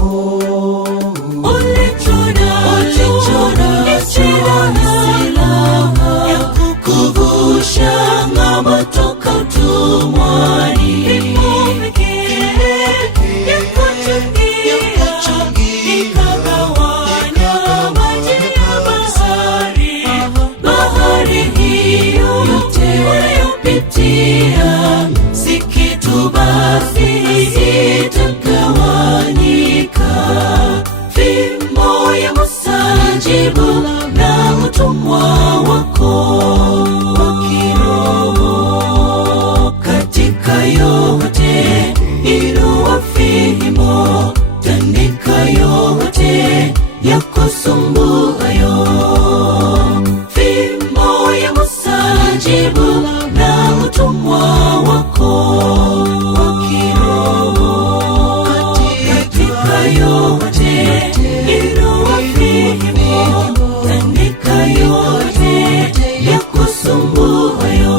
wako. Ulichora silaha ya kukuvusha ng'ambo toka utumwani. Bahari hiyo yote unayopitia si kitu basi itagawanyika. Fimbo ya Musa jibu na utumwa wako wa kiroho. Katika yote inua fimbo, tandika yote yakusumbuayo. Fimbo ya Musa jibu na utumwa wako wa kiroho. Katika yote inua fimbo, tandika yote yakusumbuayo.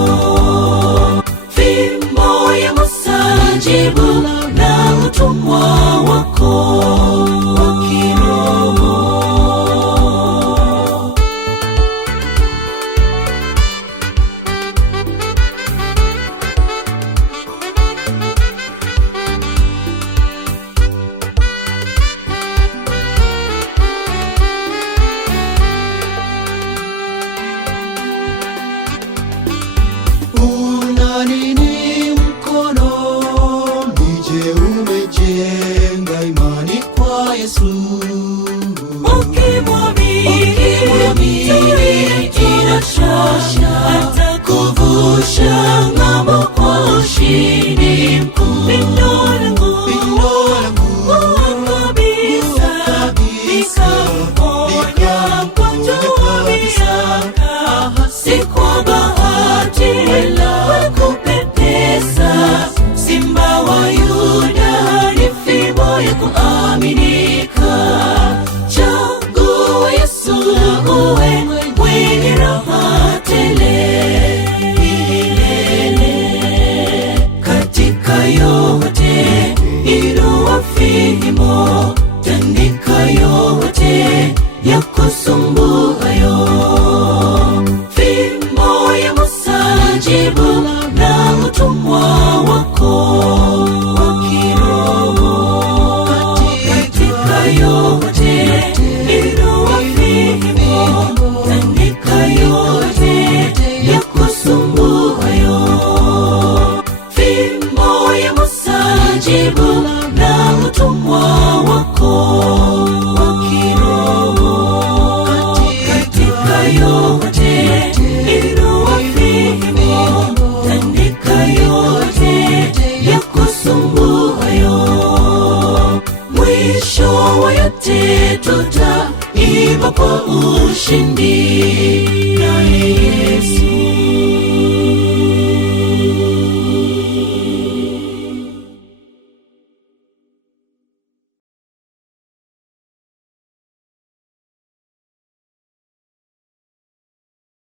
Fimbo ya Musa jibu na utumwa wako wa kiroho. Una nini mkononi? Je, umejenga imani kwa Yesu? Ukimwamini inatosha, atakuvusha ng'ambo kwa ushindi mkuu. Pendo langu nikaponya mgonjwa miaka, si kwa bahati wala kupepesa. Simba wa Yuda ni fimbo ya kuaminika. Chagua Yesu uwe mwenye raha tele milele. Katika yote inua fimbo, tandika yote yakusumbuayo. Fimbo ya Musa jibu na utumwa wako wa kiroho. Katika yote inua fimbo, tandika yote yakusumbuayo. Fimbo ya Musa jibu na utumwa wako wa kiroho. Katika yote inua fimbo, tandika yote yakusumbuayo. Mwisho wa yote tutaimba kwa ushindi, naye Yesu